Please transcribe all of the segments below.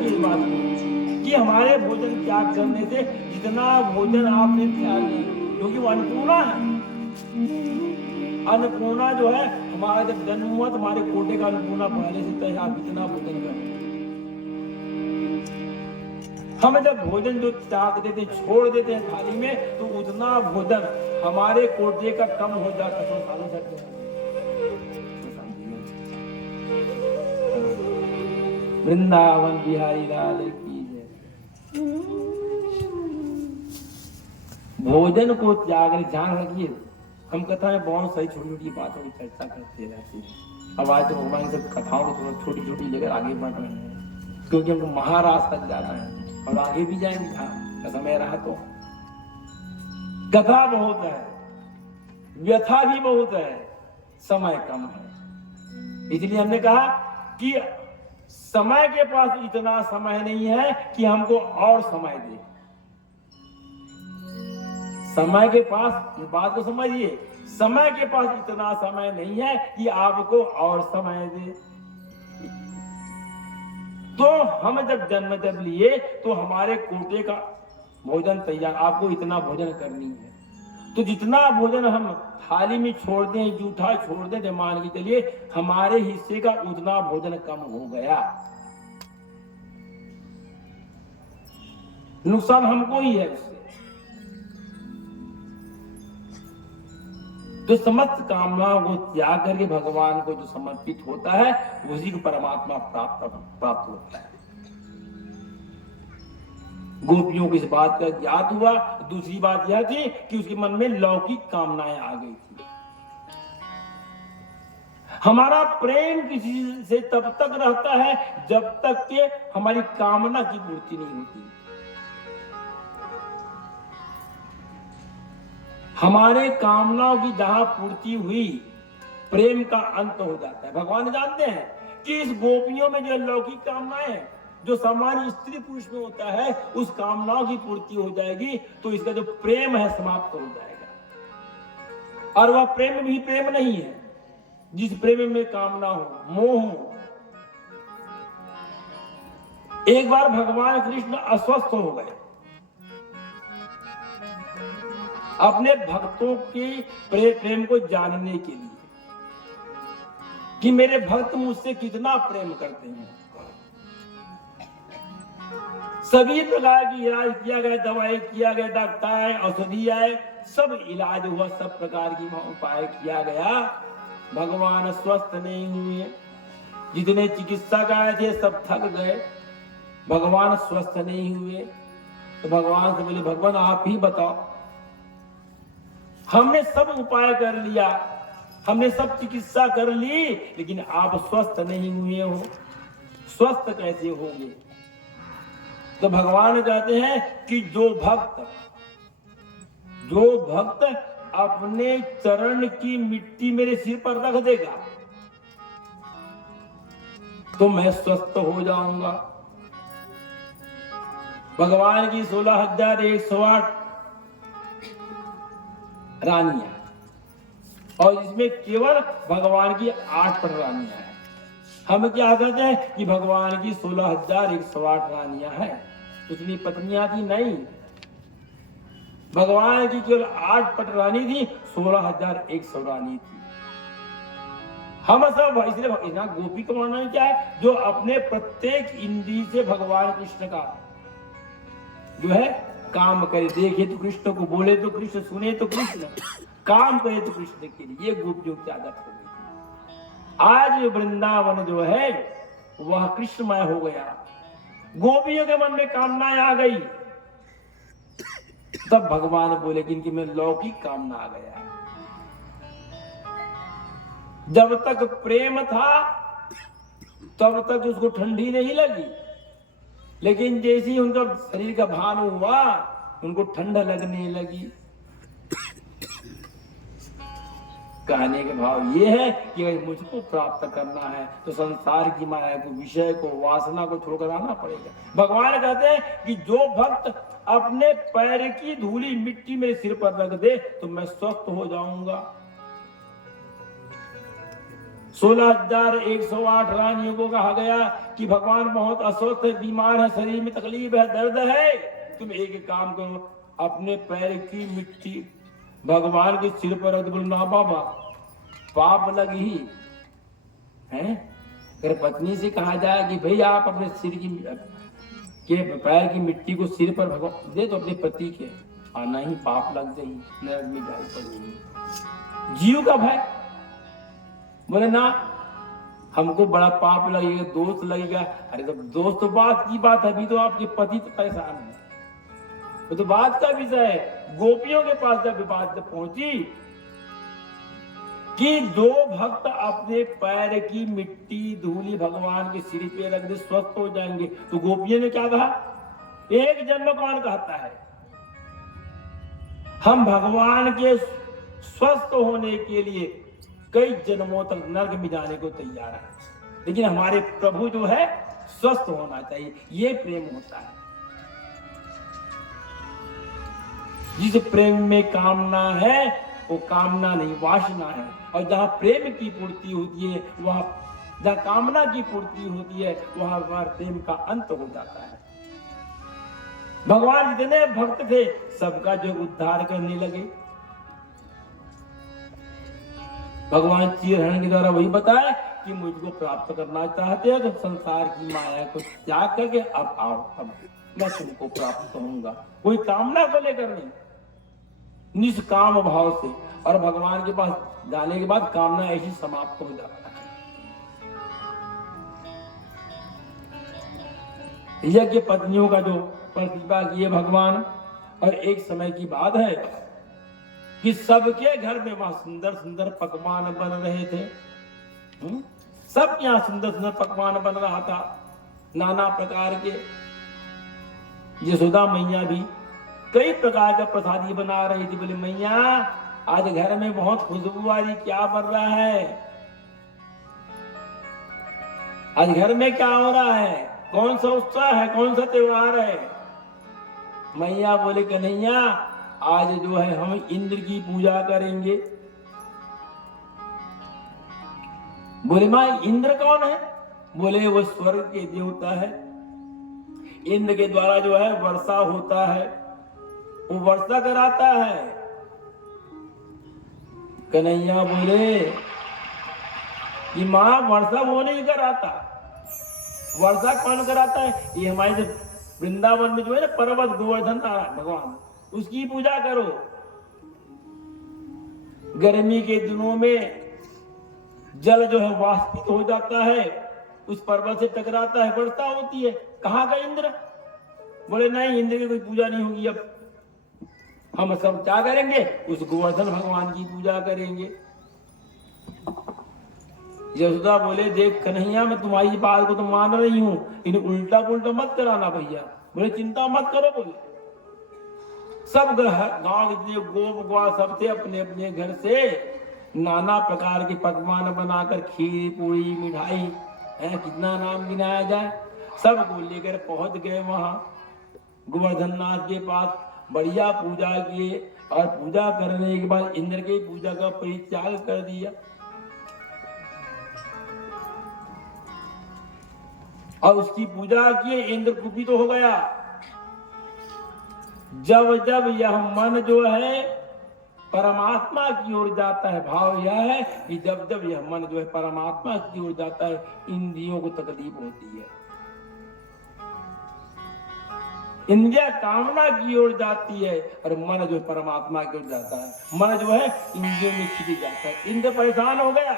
इस बात कि हमारे भोजन त्याग करने से जितना भोजन आपने त्याग किया, क्योंकि वो अन्नपूर्णा है। अन्नपूर्णा जो है, हमारा जब जन्म हुआ तो हमारे कोटे का अन्नपूर्णा पहले से तय, आप इतना भोजन करें। हम जब भोजन जो त्याग देते, छोड़ देते हैं थाली में, तो उतना भोजन हमारे कोटे का कम हो जाता है। वृंदावन बिहारी लाल की जय। भोजन को त्याग, ध्यान रखिए, हम कथा में बहुत सारी छोटी छोटी बातों की चर्चा करते रहते हैं। अब आज तो भगवान सब कथाओं को छोटी छोटी लेकर आगे बढ़ रहे हैं, क्योंकि हमको महाराज तक जाना है और आगे भी जाएंगे। हाँ, समय रहा तो कथा बहुत है, व्यथा भी बहुत है, समय कम है। इसलिए हमने कहा कि समय के पास इतना समय नहीं है कि हमको और समय दे। समय के पास, इस बात को समझिए, समय के पास इतना समय नहीं है कि आपको और समय दे। तो हम जब जब लिए तो हमारे कोटे का भोजन तैयार, आपको इतना भोजन करनी है। तो जितना भोजन हम थाली में छोड़ दें, जूठा छोड़ दें, मान के चलिए हमारे हिस्से का उतना भोजन कम हो गया। नुकसान हमको ही है उससे। तो समस्त कामनाओं को त्याग करके भगवान को जो समर्पित होता है, उसी को परमात्मा प्राप्त होता है। गोपियों को इस बात का ज्ञात हुआ। दूसरी बात यह थी कि उसके मन में लौकिक कामनाएं आ गई थी। हमारा प्रेम किसी से तब तक रहता है जब तक के हमारी कामना की पूर्ति नहीं होती। हमारे कामनाओं की जहां पूर्ति हुई, प्रेम का अंत हो जाता है। भगवान जानते हैं कि इस गोपियों में जो लौकिक कामनाएं हैं, जो सामान्य स्त्री पुरुष में होता है, उस कामनाओं की पूर्ति हो जाएगी तो इसका जो प्रेम है समाप्त हो जाएगा। और वह प्रेम भी प्रेम नहीं है जिस प्रेम में कामना हो, मोह हो। एक बार भगवान कृष्ण अस्वस्थ हो गए अपने भक्तों के प्रेम को जानने के लिए कि मेरे भक्त मुझसे कितना प्रेम करते हैं। सभी प्रकार की इलाज किया गया, दवाई किया गया, डॉक्टर आए, औषधि आए, सब इलाज हुआ, सब प्रकार की उपाय किया गया, भगवान स्वस्थ नहीं हुए। जितने चिकित्सक आए थे सब थक गए, भगवान स्वस्थ नहीं हुए। तो भगवान से बोले, भगवान आप ही बताओ, हमने सब उपाय कर लिया, हमने सब चिकित्सा कर ली, लेकिन आप स्वस्थ नहीं हुए हो, स्वस्थ कैसे होंगे? तो भगवान कहते हैं कि जो भक्त अपने चरण की मिट्टी मेरे सिर पर रख देगा तो मैं स्वस्थ हो जाऊंगा। भगवान की 16,108 रानियां, और इसमें केवल भगवान की 8 रानियां हैं। हम क्या कहते हैं कि भगवान की 16,108 रानियां हैं, उतनी पत्नियां थी नहीं। भगवान की केवल 8 पटरानी थी, 16,100 रानी थी। हम सब इसलिए इतना गोपी का मानना क्या है, जो अपने प्रत्येक इंद्रिय से भगवान कृष्ण का जो है काम करे। देखे तो कृष्ण को, बोले तो कृष्ण, सुने तो कृष्ण, काम करे तो कृष्ण के लिए। ये गोपियों की आदत हो गई थी। आज वृंदावन जो है वह कृष्णमय हो गया। गोपियों के मन में कामनाएं आ गई, तब भगवान बोले कि इनकी में लौकिक कामना आ गया है। जब तक प्रेम था तब तक उसको ठंडी नहीं लगी, लेकिन जैसे ही उनका शरीर का भान हुआ उनको ठंड लगने लगी। कहने के भाव ये है कि अगर मुझको प्राप्त करना है तो संसार की माया को, विषय को, वासना को छोड़कर आना पड़ेगा। भगवान कहते हैं कि जो भक्त अपने पैर की धूली मिट्टी मेरे सिर पर रख दे तो मैं स्वस्थ हो जाऊंगा। 16,108 रानियों को कहा गया कि भगवान बहुत अस्वस्थ है, बीमार है, शरीर में तकलीफ है, दर्द है। तुम एक काम करो, अपने पैर की मिट्टी भगवान के सिर पर रख दो। बोलना बाबा पाप लगी है। अगर पत्नी से कहा जाए कि भाई आप अपने सिर के पैर की मिट्टी को सिर पर भगवान दे तो अपने पति के आना ही पाप लग जाएगी, नरक में जाए पड़ेगी। जीव का भय। बोले ना हमको बड़ा पाप लगेगा, दोस्त लगेगा। अरे तो दोस्त तो बात की बात है, अभी तो आपके पति तो परेशान है, वो तो बात का विषय है। गोपियों के पास जब बात पहुंची कि दो भक्त अपने पैर की मिट्टी धूली भगवान के सिर पे रख दे स्वस्थ हो जाएंगे, तो गोपियों ने क्या कहा? एक जन्म कौन कहता है? हम भगवान के स्वस्थ होने के लिए कई जन्मों तक नरक में जाने को तैयार है, लेकिन हमारे प्रभु जो है स्वस्थ होना चाहिए। ये प्रेम होता है। जिस प्रेम में कामना है वो कामना नहीं, वासना है। और जहां प्रेम की पूर्ति होती है, वहां जहां कामना की पूर्ति होती है, वहां प्रेम का अंत हो जाता है। भगवान जितने भक्त थे सबका जो उद्धार करने लगे। भगवान चीरहरण के द्वारा वही बताया कि मुझको प्राप्त करना चाहते हो तो संसार की माया को त्याग करके अब आओ, अब मैं तुमको प्राप्त करूंगा। कोई कामना को लेकर नहीं, निष्काम भाव से। और भगवान के पास जाने के बाद कामना ऐसी समाप्त हो जाता है। यज्ञ पत्नियों का जो प्रतिभा किए भगवान, और एक समय की बात है कि सबके घर में वहां सुंदर सुंदर पकवान बन रहे थे। सब यहाँ सुंदर सुंदर पकवान बन रहा था, नाना प्रकार के। यशोदा मैया भी कई प्रकार का प्रसादी बना रही थी। बोले मैया आज घर में बहुत खुशबू आ रही, क्या बन रहा है? आज घर में क्या हो रहा है? कौन सा उत्सव है, कौन सा त्योहार है? मैया बोले कन्हैया आज जो है हम इंद्र की पूजा करेंगे। बोले मां इंद्र कौन है? बोले वो स्वर्ग के देवता है। इंद्र के द्वारा जो है वर्षा होता है, वो वर्षा कराता है। कन्हैया बोले कि मां वर्षा वो नहीं कराता, वर्षा कौन कराता है? ये हमारे वृंदावन में जो है ना पर्वत गोवर्धन भगवान, उसकी पूजा करो। गर्मी के दिनों में जल जो है वाष्पित हो जाता है, उस पर्वत से टकराता है, वर्षा होती है। कहाँ का इंद्र? बोले नहीं इंद्र की कोई पूजा नहीं होगी, अब हम सब क्या करेंगे? उस गोवर्धन भगवान की पूजा करेंगे। यशोदा बोले देख कन्हैया मैं तुम्हारी बात को तो मान रही हूं, इन्हें उल्टा पुल्टा मत कराना भैया। बोले चिंता मत करो। बोले सब गांव जितने गोप ग्वाल सब थे अपने अपने घर से नाना प्रकार के पकवान बनाकर खीर पूरी मिठाई है, कितना नाम गिनाया जाए, सब को लेकर पहुंच गए वहां गोवर्धन नाथ के पास। बढ़िया पूजा किए और पूजा करने के बाद इंद्र की पूजा का परित्याग कर दिया। और उसकी पूजा किए, इंद्र कुपित हो गया। जब जब यह मन जो है परमात्मा की ओर जाता है, भाव यह है कि जब जब यह मन जो है परमात्मा की ओर जाता है, इंद्रियों को तकलीफ होती है। इंद्रिया कामना की ओर जाती है और मन जो परमात्मा की ओर जाता है, मन जो है इंद्रियों में खिंच जाता है। इंद्र परेशान हो गया।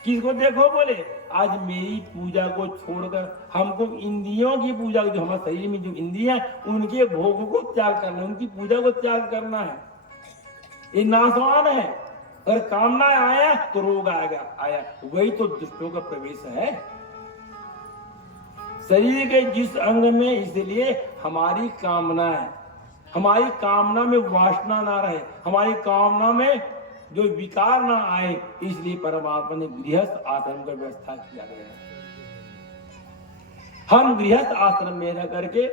किसको देखो? बोले आज मेरी पूजा को छोड़कर हमको इंद्रियों की पूजा, जो हमारे शरीर में जो इंद्रियां उनके भोग को त्याग करना है, उनकी पूजा को त्याग करना है। ये नाशवान है। अगर कामना आया तो रोग आया। वही तो दुष्टों का प्रवेश है शरीर के जिस अंग में। इसलिए हमारी कामना है, हमारी कामना में वासना ना रहे, हमारी कामना में जो विकार ना आए, इसलिए परमात्मा ने गृहस्थ आश्रम का व्यवस्था किया गया है। हम गृहस्थ आश्रम में रह करके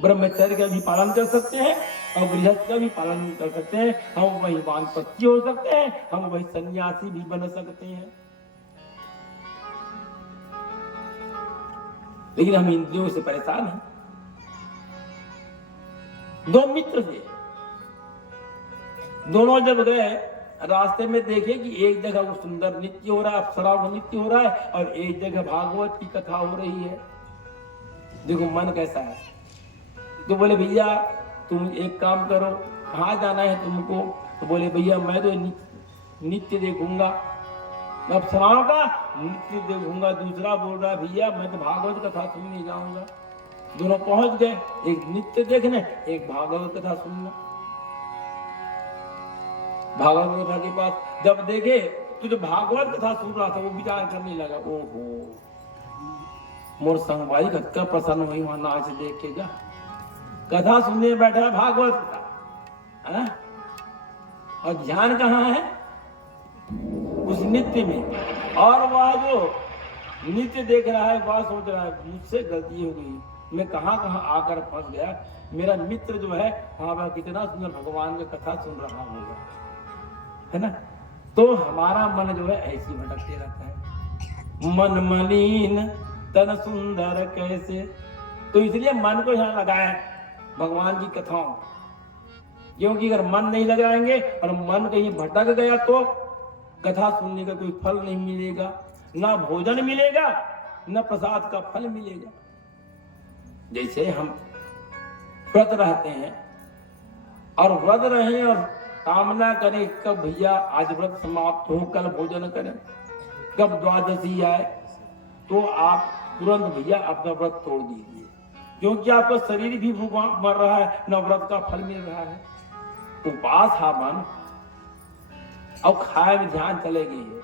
ब्रह्मचर्य का भी पालन कर सकते हैं और गृहस्थ का भी पालन कर सकते हैं, हम वही वानप्रस्थी हो सकते हैं, हम वही सन्यासी भी बन सकते हैं। लेकिन हम इंद्रियों से परेशान हैं। दो मित्र थे, दोनों जब गए रास्ते में देखे कि एक जगह वो सुंदर नृत्य हो रहा है, अप्सरा का नृत्य हो रहा है, और एक जगह भागवत की कथा हो रही है। देखो मन कैसा है। तो बोले भैया तुम एक काम करो, कहाँ जाना है तुमको? तो बोले भैया मैं तो नृत्य देखूंगा, अप्सराओं का नृत्य देखूंगा। दूसरा बोल रहा भैया मैं तो भागवत कथा सुनने जाऊंगा। दोनों पहुंच गए, एक नृत्य देखने, एक भागवत कथा सुनने। भागवत कथा के पास जब देखे तो जो भागवत कथा सुन रहा था वो विचार करने लगा, ओहो मोर संगवाई कत्का प्रसन्न हुई वहां नाच देखेगा, कथा सुनने बैठा भागवत कथा, और ध्यान कहाँ है? उस नृत्य में। और वह जो नृत्य देख रहा है वह सोच रहा है मुझसे गलती हो गई, मैं कहाँ कहाँ आकर फंस गया। मेरा मित्र जो है वहां पर कितना सुंदर भगवान की कथा सुन रहा होगा, है ना। तो हमारा मन जो है ऐसी भटकते रहता है। मन मलिन तन सुंदर कैसे, तो इसलिए मन को यहाँ लगाए भगवान की कथाओं, क्योंकि अगर मन नहीं लगाएंगे और मन कहीं भटक गया तो कथा सुनने का कोई फल नहीं मिलेगा, ना भोजन मिलेगा, न प्रसाद का फल मिलेगा। जैसे हम व्रत रहते हैं और व्रत रहे और कामना करें कब भैया आज व्रत समाप्त हो, कल भोजन करें, कब द्वादशी आए, तो आप तुरंत भैया अपना व्रत तोड़ दीजिए, क्योंकि आपका शरीर भी भूखा मर रहा है, न व्रत का फल मिल रहा है। उपास हा मन और खाए में ध्यान चले गई है।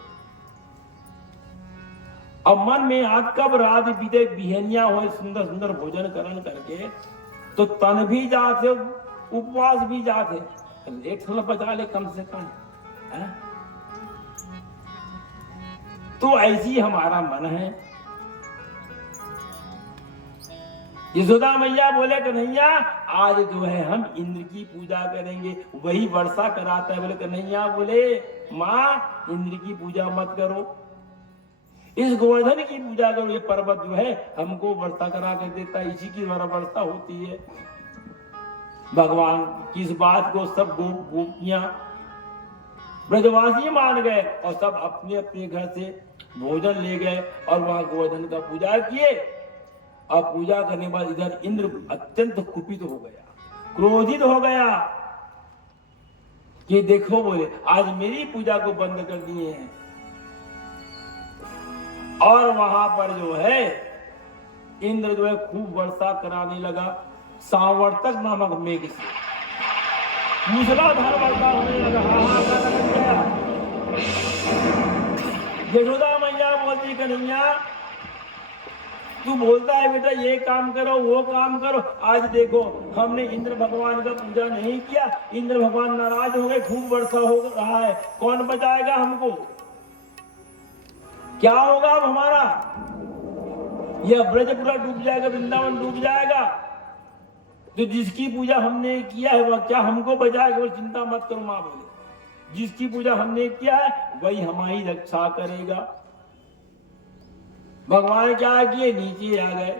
अब मन में आज कब रात बीते बिहनिया हो सुंदर सुंदर भोजन करण करके, तो तन भी जाते उपवास भी जाते, एक थोड़ा बचा ले कम से कम है? तो ऐसी हमारा मन है। यशोदा मैया बोले कन्हैया आज जो है हम इंद्र की पूजा करेंगे, वही वर्षा कराता है। बोले कन्हैया बोले माँ इंद्र की पूजा मत करो, इस गोवर्धन की पूजा करो, ये पर्वत जो है हमको वर्षा करा कर देता है, इसी की द्वारा वर्षा होती है। भगवान की इस बात को सब गोपियां ब्रजवासी मान गए और सब अपने अपने घर से भोजन ले गए और वहां गोवर्धन का पूजा किए। और पूजा करने के बाद इधर इंद्र अत्यंत कुपित हो गया, क्रोधित हो गया कि देखो बोले आज मेरी पूजा को बंद कर दिए हैं। और वहां पर जो है इंद्र जो है खूब वर्षा कराने लगा, सावर्तक नामक मेघ से मूसलाधार वर्षा होने लगा, हाहाकार लग गया। यशोदा मैया बोलती कन्हैया तू बोलता है बेटा ये काम करो वो काम करो, आज देखो हमने इंद्र भगवान का पूजा नहीं किया, इंद्र भगवान नाराज हो गए, खूब वर्षा हो रहा है, कौन बचाएगा हमको? क्या होगा अब हमारा? यह ब्रज पूरा डूब जाएगा, वृंदावन डूब जाएगा। तो जिसकी पूजा हमने किया है वह क्या हमको बचाएगा? वो चिंता मत करो माँ बोले, जिसकी पूजा हमने किया है वही हमारी रक्षा करेगा। भगवान क्या किए, नीचे आ गए,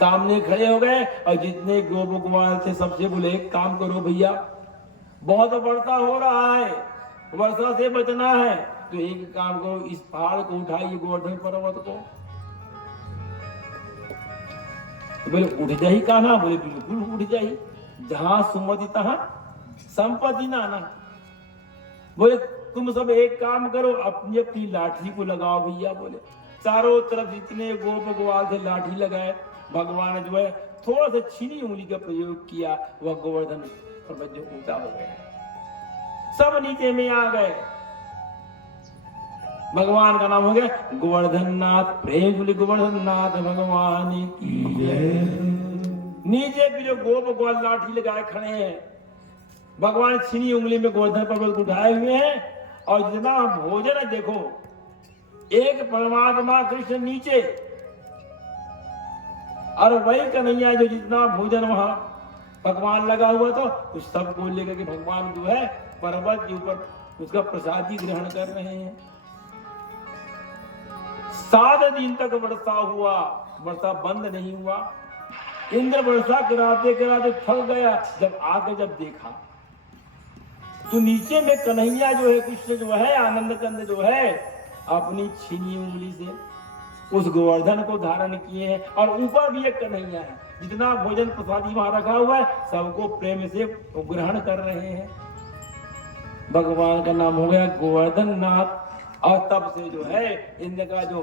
सामने खड़े हो गए और जितने गोप कुमार थे सबसे बोले एक काम करो भैया, बहुत वर्षा हो रहा है, वर्षा से बचना है, तो एक काम करो इस पहाड़ को उठाइए, गोवर्धन पर्वत को। तो बोले उठ जाही कान्हा? बोले बिल्कुल उठ जाही, जहां सुमति तहां संपत्ति नाना। बोले तुम सब एक काम करो अपनी अपनी लाठी को लगाओ भैया। बोले चारों तरफ जितने गोप गोवाल थे लाठी लगाए, भगवान जो है थोड़ा सा छीनी उंगली का प्रयोग किया, वह गोवर्धन पर्वत जो ऊंचा हो गया, सब नीचे में आ गए। भगवान का नाम हो गया गोवर्धन नाथ, प्रेम बोले गोवर्धन नाथ भगवान की जय। नीचे भी जो गोप गोवाल लाठी लगाए खड़े हैं, भगवान छीनी उंगली में गोवर्धन पर्वत को उठाए हुए हैं, और जितना भोजन है देखो, एक परमात्मा कृष्ण नीचे और वही कन्हैया जो जितना भोजन वहां पकवान लगा हुआ था, तो सबको लेकर के भगवान जो है पर्वत के ऊपर उसका प्रसादी ग्रहण कर रहे हैं। 7 दिन तक वर्षा हुआ, वर्षा बंद नहीं हुआ। इंद्र वर्षा कराते कराते थक गया। जब देखा तो नीचे में कन्हैया जो है, कृष्ण जो है, आनंद कंद जो है, अपनी छीनी उंगली से उस गोवर्धन को धारण किए हैं, और ऊपर भी एक कन्हैया है। जितना भोजन प्रसादी वहां रखा हुआ है, सबको प्रेम से ग्रहण कर रहे हैं। भगवान का नाम हो गया गोवर्धन नाथ। और तब से जो है इंद्र का जो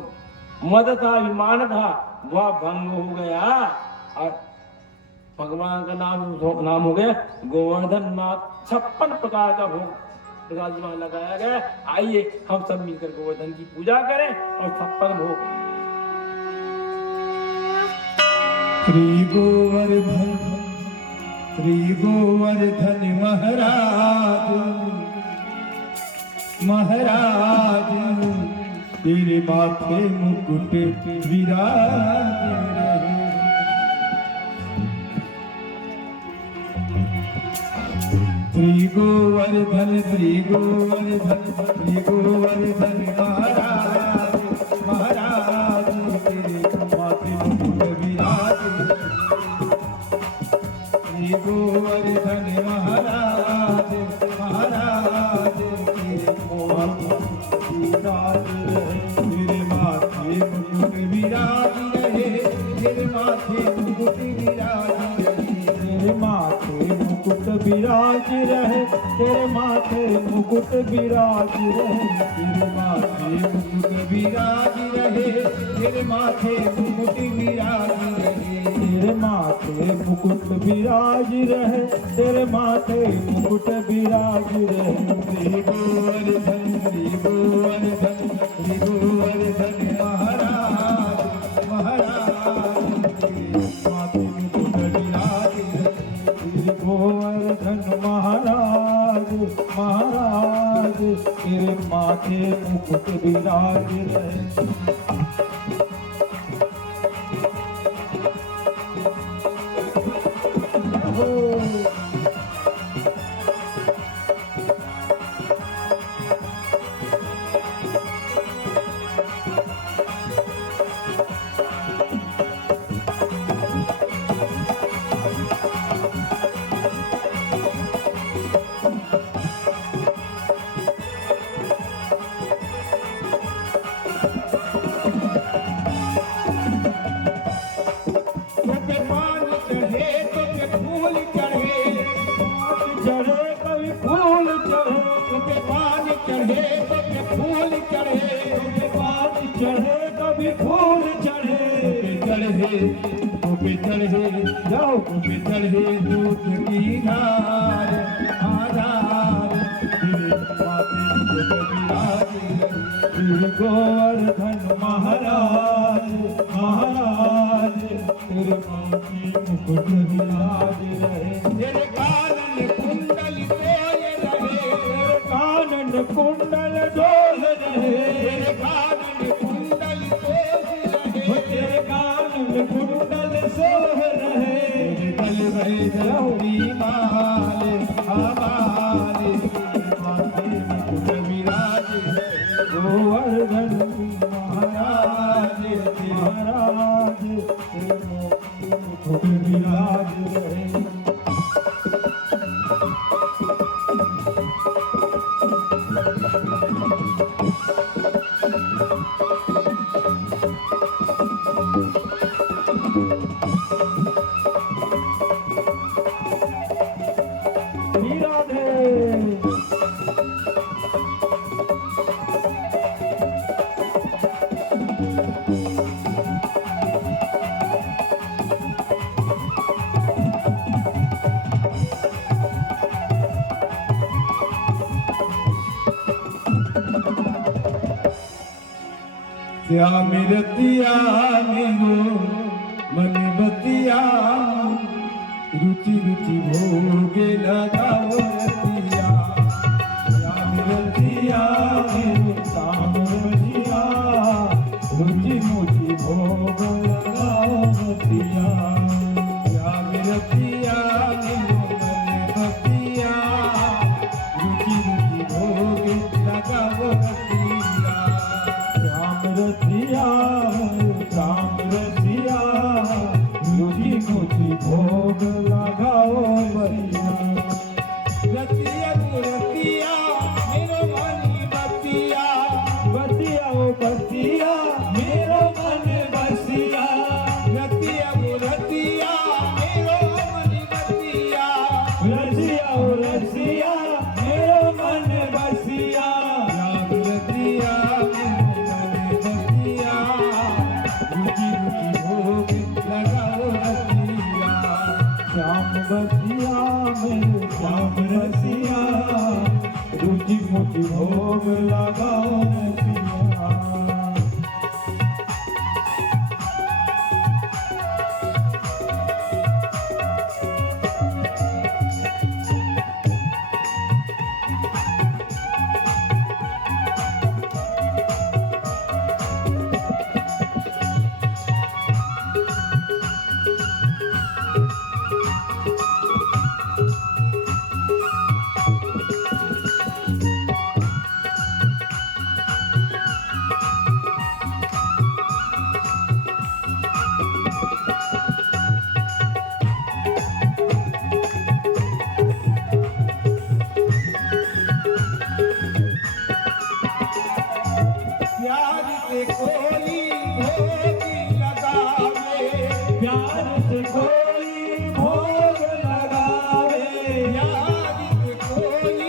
मद था, अभिमान था, वह भंग हो गया, और भगवान का नाम हो गया गोवर्धन नाथ। 56 प्रकार का भोग प्रसाद वहां लगाया गया। आइए हम सब मिलकर गोवर्धन की पूजा करें और 56 भोग। श्री गोवर्धन महाराज महाराज, तेरे माथे मुकुट विराज रहे। श्री गोवर्धन महाराज महाराज, तेरे माथे मुकुट विराज। श्री गोवर्धन महाराज महाराज, तेरे माथे मुकुट विराज रहे। तेरे माथे मुकुट विराज रहे। तेरे माथे मुकुट विराज रहे। तेरे माथे मुकुट विराज रहे। तेरे माथे मुकुट विराज रहे। तेरे माथे मुकुट विराज रहे। तेरे माथे मुकुट विराज रहे। तेरे माथे मुकुट विराज रहे। श्री गोवर्धन महाराज महाराज, माथे मुकुट विराज रहे। श्री गोवर्धन महाराज महाराज, तेरे माथे मुकुट विराज रहे। जाओ चढ़े दूध की धार आधार, श्री गोवर्धन महाराज महाराज, तेरे माथे मुकुट विराज रहे। तेरे कानन कुंडल सोए रहे। तेरे कानन कुंडल डोल रहे। तेरे कानन कुंडल सोए रहे। तेरे कानन कुंडल सोह रहे। दल भई दौड़ी माले हमारे, माथे मुकुट विराज गोवर्धन महाराज महाराज, मुकुट विराज रहे। श्याम रतिया मेरो मन बतिया, रुचि रुचि भोगे लगाओ रतिया। श्याम रतिया मेरो श्याम रतिया, रुचि मुचि भोग लगाओ रतिया। श्याम रतिया मुझी भोग लगाओ पिया। प्यार से कोई भोग लगावे, प्यार से कोई भोग लगावे, प्यार से कोई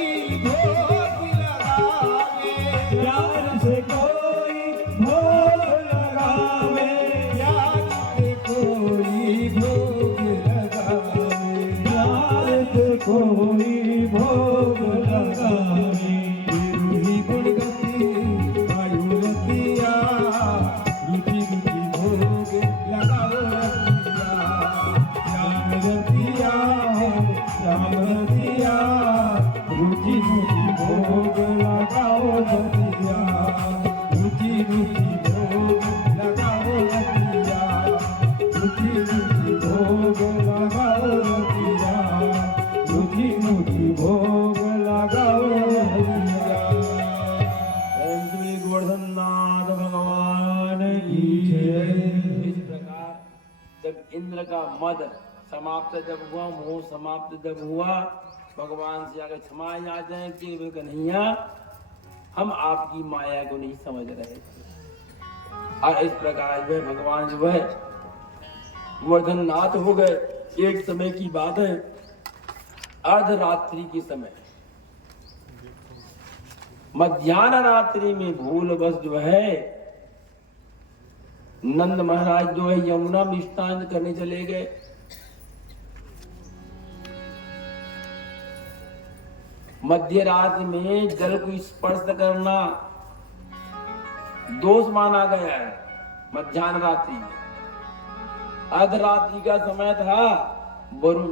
भोग लगावे, प्यार से कोई भोग लगावे, प्यार से कोई भोग लगावे, प्यार से कोई भोग लगावे। रूही गुणगति वायुरतिया, रुचि रुचि भोग लगाओ रतिया, राम रतिया राम रतिया, रुचि रुचि भोग लगाओ रतिया, रुचि रुचि भोग लगाओ रतिया, रुचि रुचि भोग लगाओ रतिया, रुचि रुचि भोग लगाओ रतिया। श्री गोवर्धननाथ भगवान की जय। इस प्रकार जब इंद्र का मद समाप्त जब हुआ, मोह समाप्त जब हुआ, भगवान से आकर क्षमा याचना है कि वे कन्हैया हम आपकी माया को नहीं समझ रहे थे। और इस प्रकार वे भगवान जो है गोवर्धननाथ हो गए। एक समय की बात है, अर्धरात्रि के समय, मध्याह्न रात्रि में भूलवश जो है नंद महाराज जो है यमुना में स्नान करने चले गए। मध्य रात्रि में जल को स्पर्श करना दोष माना गया है। मध्याह्न रात्रि में, अर्धरात्रि का समय था, वरुण